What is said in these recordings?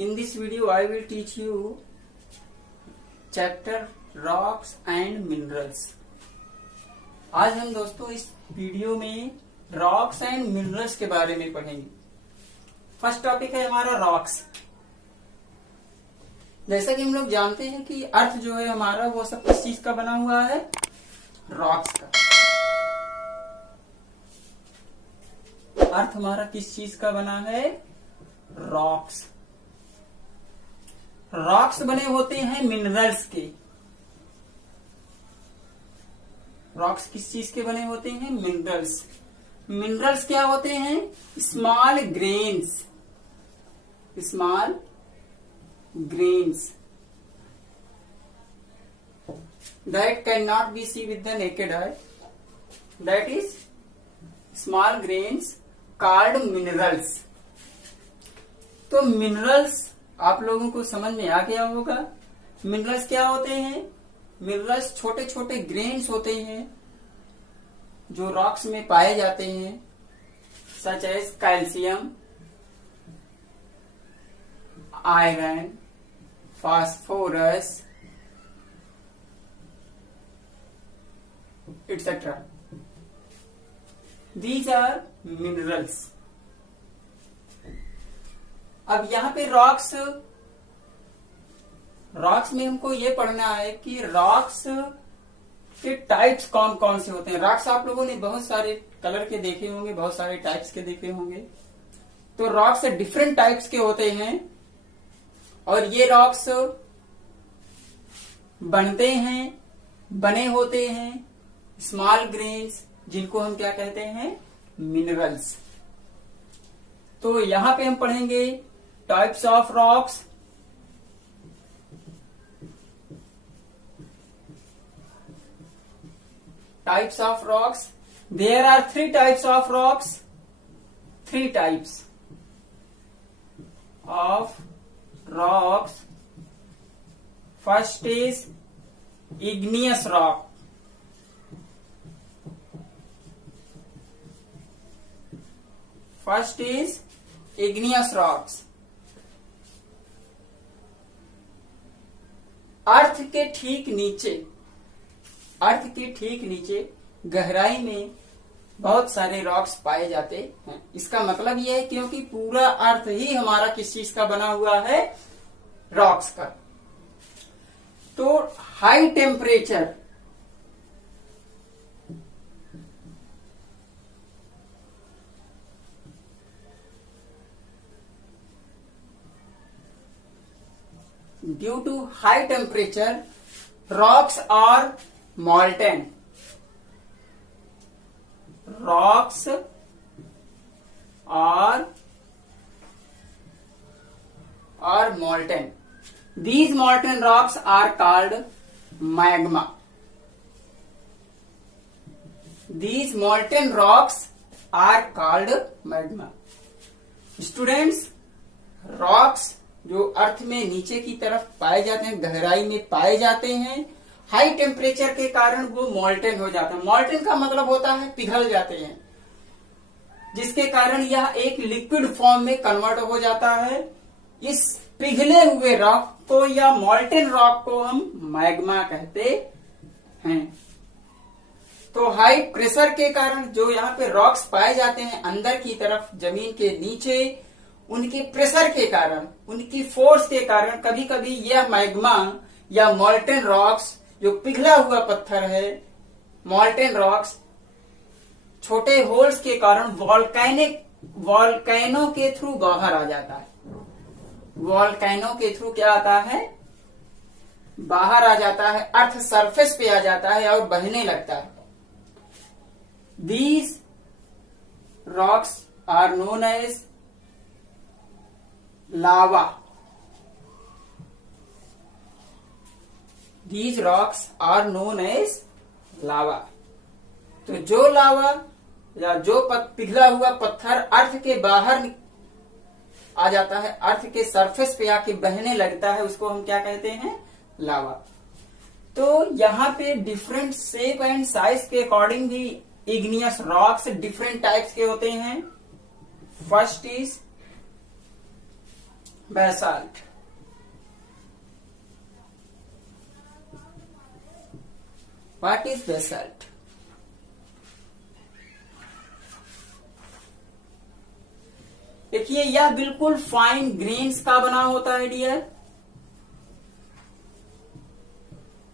In this video, I will teach you chapter rocks and minerals. आज हम दोस्तों इस वीडियो में रॉक्स एंड मिनरल्स के बारे में पढ़ेंगे। फर्स्ट टॉपिक है हमारा रॉक्स। जैसा कि हम लोग जानते हैं कि अर्थ जो है हमारा वो सब किस चीज का बना हुआ है? रॉक्स का। अर्थ हमारा किस चीज का बना है? रॉक्स। रॉक्स बने होते हैं मिनरल्स के। रॉक्स किस चीज के बने होते हैं? मिनरल्स। मिनरल्स क्या होते हैं? Small grains. Small grains that cannot be seen with the naked eye. That is small grains called minerals. तो मिनरल्स आप लोगों को समझ में आ गया होगा। मिनरल्स क्या होते हैं? मिनरल्स छोटे छोटे ग्रेन्स होते हैं जो रॉक्स में पाए जाते हैं, such as calcium, iron, phosphorus etc. These are minerals. अब यहाँ पे रॉक्स में हमको ये पढ़ना है कि रॉक्स के टाइप्स कौन कौन से होते हैं। रॉक्स आप लोगों ने बहुत सारे कलर के देखे होंगे, बहुत सारे टाइप्स के देखे होंगे। तो रॉक्स डिफरेंट टाइप्स के होते हैं और ये रॉक्स बने होते हैं स्मॉल ग्रेन्स, जिनको हम क्या कहते हैं? मिनरल्स। तो यहां पे हम पढ़ेंगे types of rocks, types of rocks. There are 3 types of rocks. 3 types of rocks. First is igneous rock. First is igneous rocks. Earth के ठीक नीचे गहराई में बहुत सारे रॉक्स पाए जाते हैं। इसका मतलब यह है क्योंकि पूरा अर्थ ही हमारा किस चीज का बना हुआ है? रॉक्स का। तो high temperature due to high temperature rocks are molten. Rocks are molten. These molten rocks are called magma. These molten rocks are called magma. Students, rocks जो अर्थ में नीचे की तरफ पाए जाते हैं, गहराई में पाए जाते हैं, हाई टेम्परेचर के कारण वो मॉल्टन हो जाते हैं। मॉल्टन का मतलब होता है पिघल जाते हैं, जिसके कारण यह एक लिक्विड फॉर्म में कन्वर्ट हो जाता है। इस पिघले हुए रॉक को या मॉल्टन रॉक को हम मैग्मा कहते हैं। तो हाई प्रेशर के कारण जो यहाँ पे रॉक्स पाए जाते हैं अंदर की तरफ जमीन के नीचे, उनके प्रेशर के कारण, उनकी फोर्स के कारण कभी कभी यह मैग्मा या मॉल्टन रॉक्स जो पिघला हुआ पत्थर है, मॉल्टन रॉक्स छोटे होल्स के कारण वॉल्केनो के थ्रू बाहर आ जाता है। वॉल्केनो के थ्रू क्या आता है? बाहर आ जाता है, अर्थ सरफेस पे आ जाता है और बहने लगता है। These rocks are known as lava. These rocks are known as lava. तो जो लावा या जो पिघला हुआ पत्थर अर्थ के बाहर आ जाता है, अर्थ के सरफेस पे आके बहने लगता है, उसको हम क्या कहते हैं? लावा। तो यहाँ पे डिफरेंट शेप एंड साइज के अकॉर्डिंग भी इग्नियस रॉक्स डिफरेंट टाइप्स के होते हैं। First is basalt. What is basalt? देखिए यह बिल्कुल फाइन ग्रेन्स का बना होता है डियर।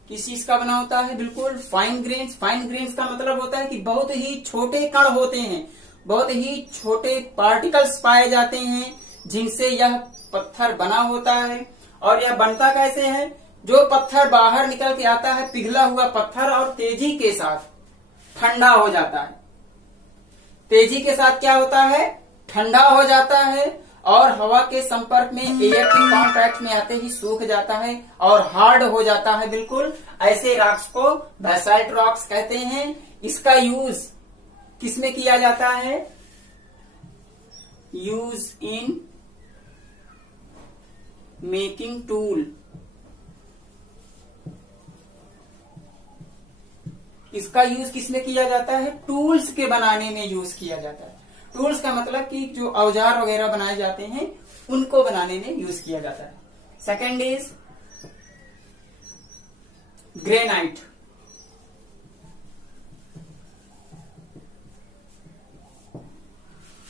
किस चीज का बना होता है? बिल्कुल फाइन ग्रेन्स। फाइन ग्रेन्स का मतलब होता है कि बहुत ही छोटे कण होते हैं, बहुत ही छोटे पार्टिकल्स पाए जाते हैं जिनसे यह पत्थर बना होता है। और यह बनता कैसे है? जो पत्थर बाहर निकल के आता है पिघला हुआ पत्थर और तेजी के साथ ठंडा हो जाता है। तेजी के साथ क्या होता है? ठंडा हो जाता है और हवा के संपर्क में, एयर के कॉन्टैक्ट में आते ही सूख जाता है और हार्ड हो जाता है बिल्कुल। ऐसे रॉक्स को बेसाल्ट रॉक्स कहते हैं। इसका यूज किसमें किया जाता है? Use in making tool. इसका यूज किसमें किया जाता है? टूल्स के बनाने में यूज किया जाता है। टूल्स का मतलब कि जो औजार वगैरह बनाए जाते हैं उनको बनाने में यूज किया जाता है। Second is granite.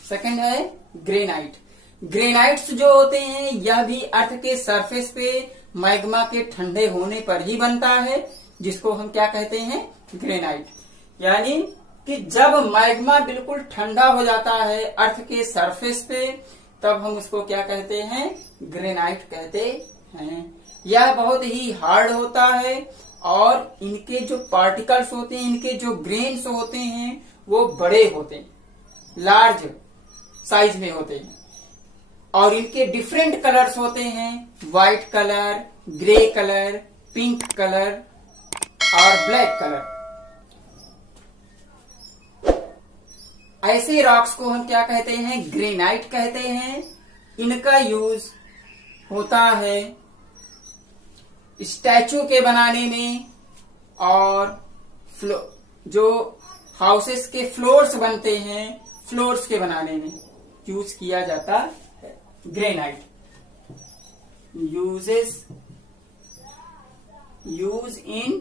सेकंड है ग्रेनाइट। ग्रेनाइट्स जो होते हैं यह भी अर्थ के सरफेस पे मैग्मा के ठंडे होने पर ही बनता है, जिसको हम क्या कहते हैं? ग्रेनाइट। यानी कि जब मैग्मा बिल्कुल ठंडा हो जाता है अर्थ के सरफेस पे, तब हम उसको क्या कहते हैं? ग्रेनाइट कहते हैं। यह बहुत ही हार्ड होता है और इनके जो पार्टिकल्स होते हैं, इनके जो ग्रेन्स होते हैं वो बड़े होते हैं, लार्ज साइज में होते हैं। और इनके डिफरेंट कलर्स होते हैं, white colour, grey colour, pink colour और ब्लैक कलर। ऐसे रॉक्स को हम क्या कहते हैं? ग्रेनाइट कहते हैं। इनका यूज होता है स्टैचू के बनाने में और जो हाउसेस के फ्लोर्स बनते हैं, फ्लोर्स के बनाने में यूज किया जाता है granite. Use in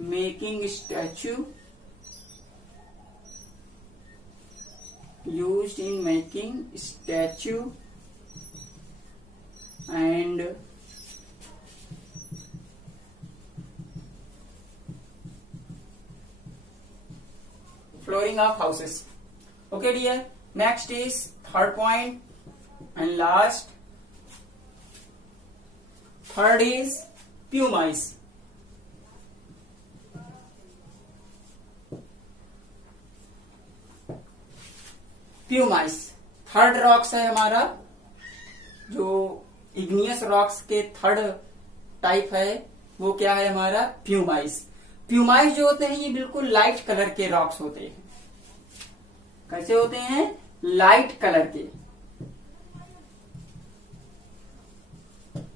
making statue, used in making statue and flooring of houses. Okay dear, next is third point and last. Third is pumice. Pumice third rocks है हमारा, जो इग्नियस रॉक्स के थर्ड टाइप है वो क्या है हमारा? Pumice. Pumice जो होते हैं ये बिल्कुल लाइट कलर के रॉक्स होते हैं। कैसे होते हैं? लाइट कलर के,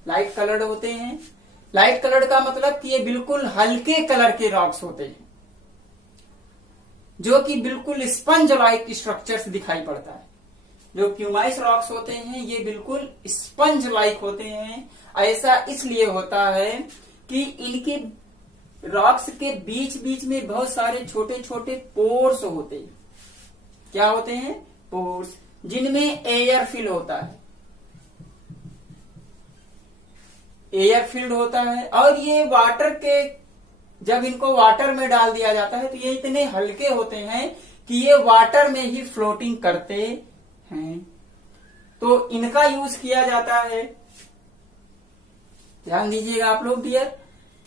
लाइट कलर्ड होते हैं। लाइट कलर्ड का मतलब कि ये बिल्कुल हल्के कलर के रॉक्स होते हैं, जो कि बिल्कुल स्पंज लाइक स्ट्रक्चर्स दिखाई पड़ता है। जो प्यूमाइस रॉक्स होते हैं ये बिल्कुल स्पंज लाइक होते हैं। ऐसा इसलिए होता है कि इनके रॉक्स के बीच बीच में बहुत सारे छोटे छोटे पोर्स होते हैं। क्या होते हैं? पोर्स, जिनमें एयर फिल होता है, एयर फिल्ड होता है। और ये वाटर के, जब इनको वाटर में डाल दिया जाता है तो ये इतने हल्के होते हैं कि ये वाटर में ही फ्लोटिंग करते हैं। तो इनका यूज किया जाता है, ध्यान दीजिएगा आप लोग डियर,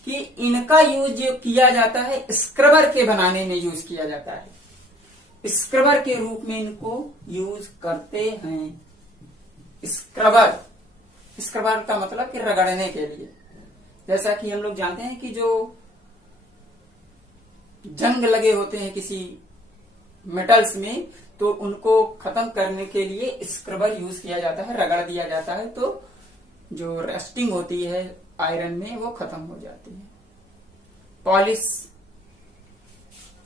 कि इनका यूज किया जाता है स्क्रबर के बनाने में यूज किया जाता है। स्क्रबर के रूप में इनको यूज करते हैं। स्क्रबर, स्क्रबर का मतलब कि रगड़ने के लिए। जैसा कि हम लोग जानते हैं कि जो जंग लगे होते हैं किसी मेटल्स में, तो उनको खत्म करने के लिए स्क्रबर यूज किया जाता है, रगड़ दिया जाता है, तो जो रस्टिंग होती है आयरन में वो खत्म हो जाती है। Polish,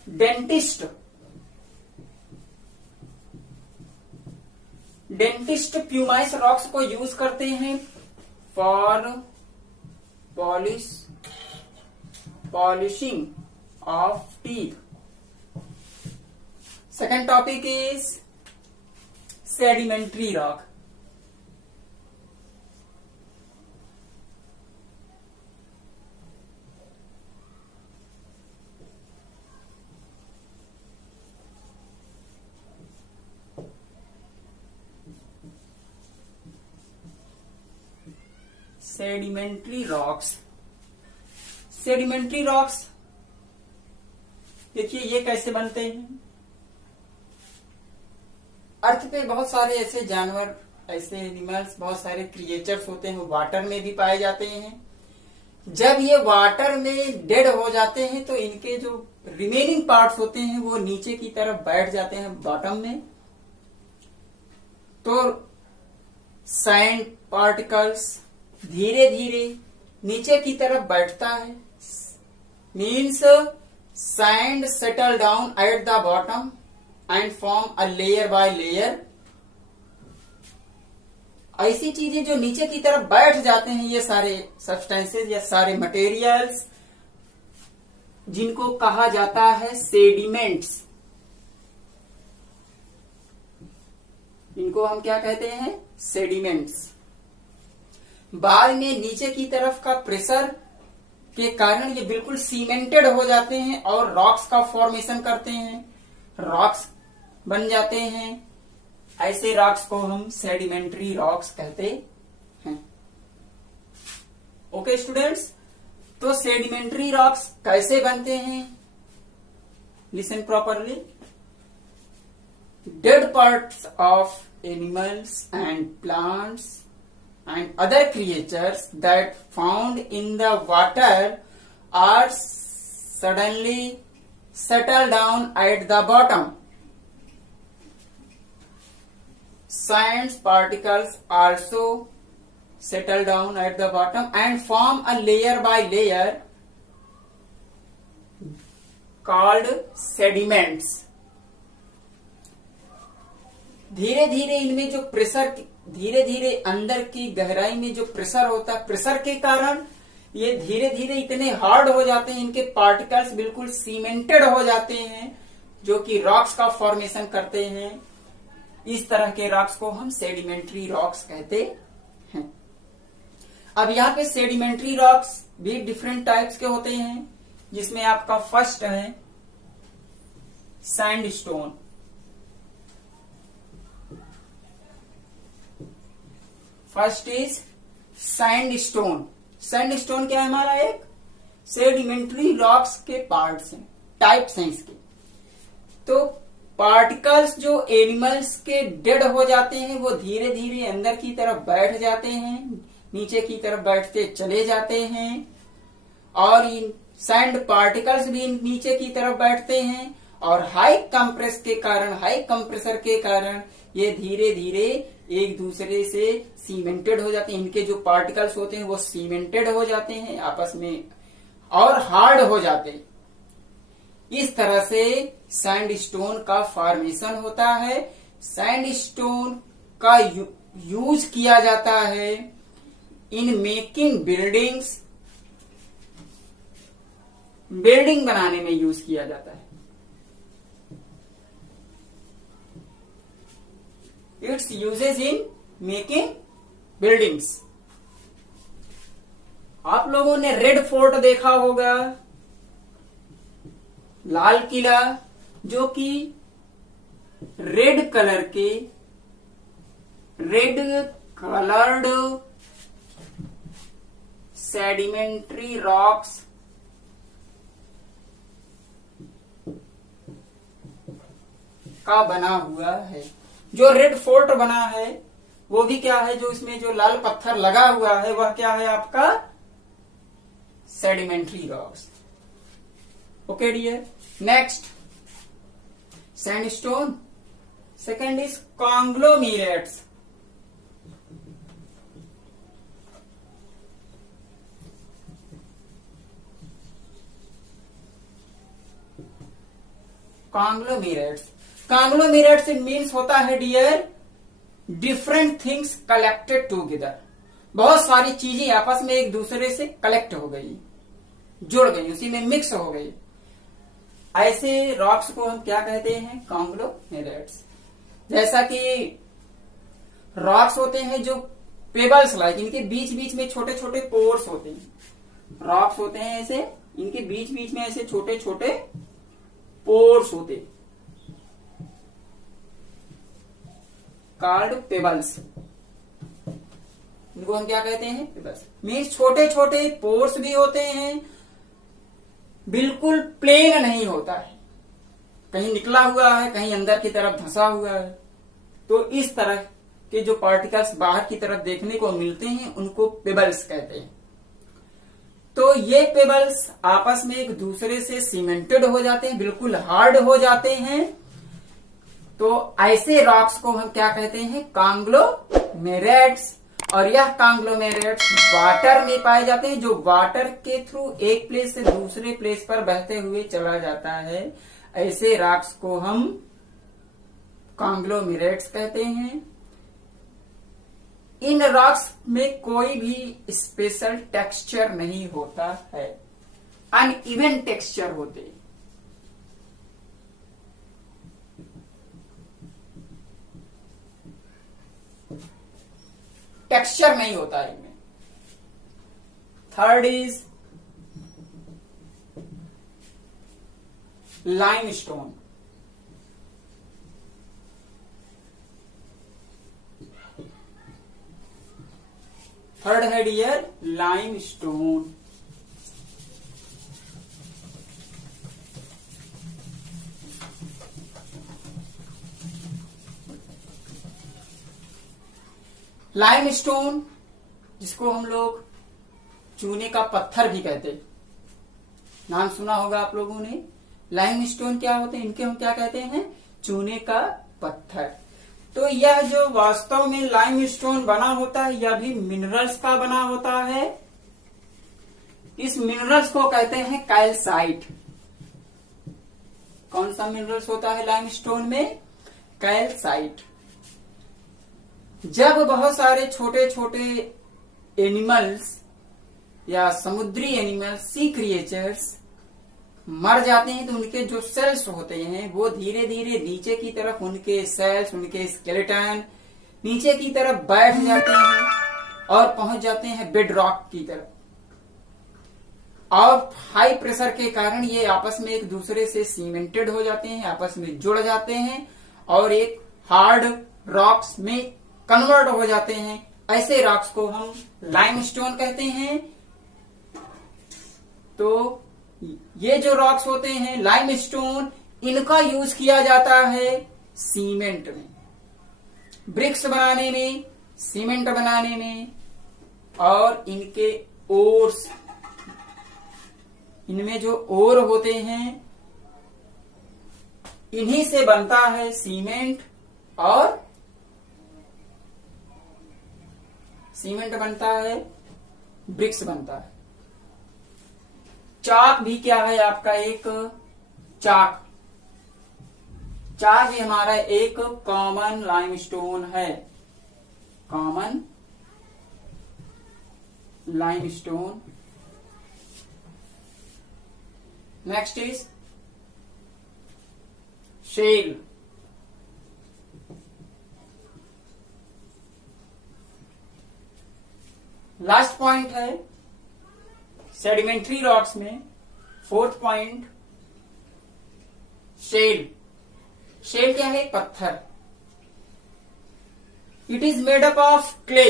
dentist, dentist pumice rocks को यूज करते हैं for polishing of teeth. Second topic is sedimentary rock. Sedimentary rocks. Sedimentary rocks देखिए ये कैसे बनते हैं. अर्थ पे बहुत सारे ऐसे जानवर, ऐसे एनिमल्स, बहुत सारे क्रिएचर्स होते हैं, वो वाटर में भी पाए जाते हैं. जब ये वाटर में डेड हो जाते हैं तो इनके जो रिमेनिंग पार्ट्स होते हैं वो नीचे की तरफ बैठ जाते हैं बॉटम में. तो सैंड पार्टिकल्स धीरे धीरे नीचे की तरफ बैठता है. Means sand settle down at the bottom and form a layer by layer. ऐसी चीजें जो नीचे की तरफ बैठ जाते हैं, ये सारे सब्सटेंसेस या सारे मटेरियल्स, जिनको कहा जाता है सेडिमेंट्स. इनको हम क्या कहते हैं? सेडिमेंट्स. बाद में नीचे की तरफ का प्रेशर के कारण ये बिल्कुल सीमेंटेड हो जाते हैं और रॉक्स का फॉर्मेशन करते हैं, रॉक्स बन जाते हैं. ऐसे रॉक्स को हम सेडिमेंट्री रॉक्स कहते हैं. ओके स्टूडेंट्स, तो सेडिमेंट्री रॉक्स कैसे बनते हैं? Listen properly. Dead parts of animals and plants and other creatures that found in the water are suddenly settle down at the bottom. Sand particles also settle down at the bottom and form a layer by layer called sediments. धीरे धीरे इनमें जो pressure, धीरे धीरे अंदर की गहराई में जो प्रेशर होता है, प्रेशर के कारण ये धीरे धीरे इतने हार्ड हो जाते हैं, इनके पार्टिकल्स बिल्कुल सीमेंटेड हो जाते हैं, जो कि रॉक्स का फॉर्मेशन करते हैं. इस तरह के रॉक्स को हम सेडिमेंट्री रॉक्स कहते हैं. अब यहाँ पे सेडिमेंट्री रॉक्स भी डिफरेंट टाइप्स के होते हैं, जिसमें आपका फर्स्ट है sandstone. First is sandstone. Sandstone क्या है? हमारा एक सेडिमेंट्री रॉक्स के पार्ट्स हैं, टाइप्स हैं इसके. तो पार्टिकल्स जो एनिमल्स के डेड हो जाते हैं वो धीरे धीरे अंदर की तरफ बैठ जाते हैं, नीचे की तरफ बैठते चले जाते हैं, और इन सैंड पार्टिकल्स भी नीचे की तरफ बैठते हैं, और हाई कंप्रेसर के कारण ये धीरे धीरे एक दूसरे से सीमेंटेड हो जाते हैं. इनके जो पार्टिकल्स होते हैं वो सीमेंटेड हो जाते हैं आपस में और हार्ड हो जाते हैं. इस तरह से सैंडस्टोन का फॉर्मेशन होता है. सैंडस्टोन का यूज किया जाता है इन मेकिंग बिल्डिंग्स. बिल्डिंग बनाने में यूज किया जाता है. Its uses in making buildings. आप लोगों ने रेड फोर्ट देखा होगा, लाल किला, जो कि रेड कलर्ड सेडिमेंट्री रॉक्स का बना हुआ है. जो रेड फोर्ट बना है वो भी क्या है? जो इसमें जो लाल पत्थर लगा हुआ है वह क्या है? आपका sedimentary rocks. Okay dear. Next sandstone. Second is conglomerates. Conglomerates. Conglomerates means होता है dear different things collected together, बहुत सारी चीजें आपस में एक दूसरे से कलेक्ट हो गई, जुड़ गई, उसी में मिक्स हो गई। ऐसे रॉक्स को हम क्या कहते हैं? कॉन्ग्लोमेरेट्स। जैसा कि रॉक्स होते हैं जो पेबल्स लाइक, इनके बीच बीच में छोटे छोटे पोर्स होते हैं। रॉक्स होते हैं ऐसे, इनके बीच बीच में ऐसे छोटे छोटे पोर्स होते, कॉल्ड पेबल्स। इनको हम क्या कहते हैं? पेबल्स। मीन्स छोटे छोटे पोर्स भी होते हैं, बिल्कुल प्लेन नहीं होता है, कहीं निकला हुआ है, कहीं अंदर की तरफ धंसा हुआ है। तो इस तरह के जो पार्टिकल्स बाहर की तरफ देखने को मिलते हैं उनको पेबल्स कहते हैं। तो ये पेबल्स आपस में एक दूसरे से सीमेंटेड हो जाते हैं, बिल्कुल हार्ड हो जाते हैं। तो ऐसे रॉक्स को हम क्या कहते हैं? कॉन्ग्लोमेरेट्स। और यह कॉन्ग्लोमेरेट्स वाटर में पाए जाते हैं, जो वाटर के थ्रू एक प्लेस से दूसरे प्लेस पर बहते हुए चला जाता है। ऐसे रॉक्स को हम कॉन्ग्लोमेरेट्स कहते हैं। इन रॉक्स में कोई भी स्पेशल टेक्सचर नहीं होता है, अनइवन टेक्सचर होते हैं। टेक्सचर नहीं होता इनमें। Third is limestone. थर्ड है डियर लाइमस्टोन। लाइमस्टोन, जिसको हम लोग चूने का पत्थर भी कहते, नाम सुना होगा आप लोगों ने। लाइमस्टोन क्या होते हैं? इनके हम क्या कहते हैं? चूने का पत्थर। तो यह जो वास्तव में लाइमस्टोन बना होता है, यह भी मिनरल्स का बना होता है। इस मिनरल्स को कहते हैं कैल्साइट। कौन सा मिनरल्स होता है लाइमस्टोन में? कैल्साइट। जब बहुत सारे छोटे छोटे एनिमल्स या समुद्री एनिमल्स, सी क्रिएचर्स मर जाते हैं, तो उनके जो सेल्स होते हैं वो धीरे धीरे नीचे की तरफ, उनके सेल्स, उनके स्केलेटन नीचे की तरफ बैठ जाते हैं और पहुंच जाते हैं बेड रॉक की तरफ। और हाई प्रेशर के कारण ये आपस में एक दूसरे से सीमेंटेड हो जाते हैं, आपस में जुड़ जाते हैं और एक हार्ड रॉक्स में कन्वर्ट हो जाते हैं। ऐसे रॉक्स को हम लाइमस्टोन कहते हैं। तो ये जो रॉक्स होते हैं लाइमस्टोन, इनका यूज किया जाता है सीमेंट में, ब्रिक्स बनाने में, सीमेंट बनाने में, और इनके ओर्स, इनमें जो ओर होते हैं इन्हीं से बनता है सीमेंट, और सीमेंट बनता है, ब्रिक्स बनता है। चाक भी क्या है आपका? एक चाक। चाक भी हमारा एक कॉमन लाइमस्टोन है, common limestone. Next is shale. Last point है सेडिमेंट्री रॉक्स में, फोर्थ पॉइंट शेल। शेल क्या है? पत्थर। It is made up of clay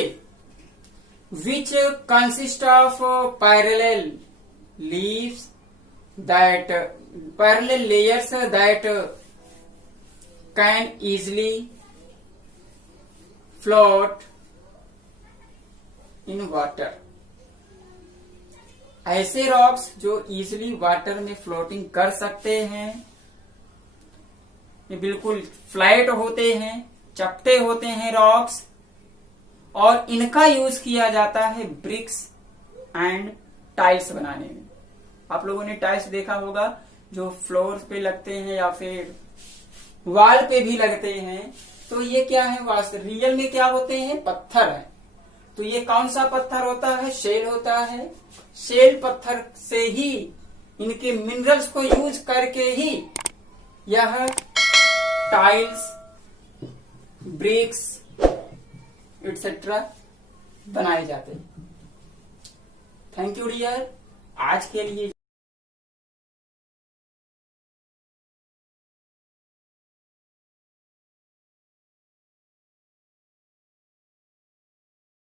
which consist of parallel leaves that parallel layers that can easily float in water. ऐसे rocks जो easily water में floating कर सकते हैं, ये बिल्कुल फ्लैट होते हैं, चपटे होते हैं रॉक्स, और इनका यूज किया जाता है ब्रिक्स एंड टाइल्स बनाने में। आप लोगों ने टाइल्स देखा होगा जो फ्लोर पे लगते हैं या फिर वॉल पे भी लगते हैं, तो ये क्या है, वास्तव रियल में क्या होते हैं, पत्थर है। तो ये कौन सा पत्थर होता है, शेल होता है। शेल पत्थर से ही, इनके मिनरल्स को यूज करके ही यह टाइल्स, ब्रिक्स एटसेट्रा बनाए जाते हैं। थैंक यू डियर, आज के लिए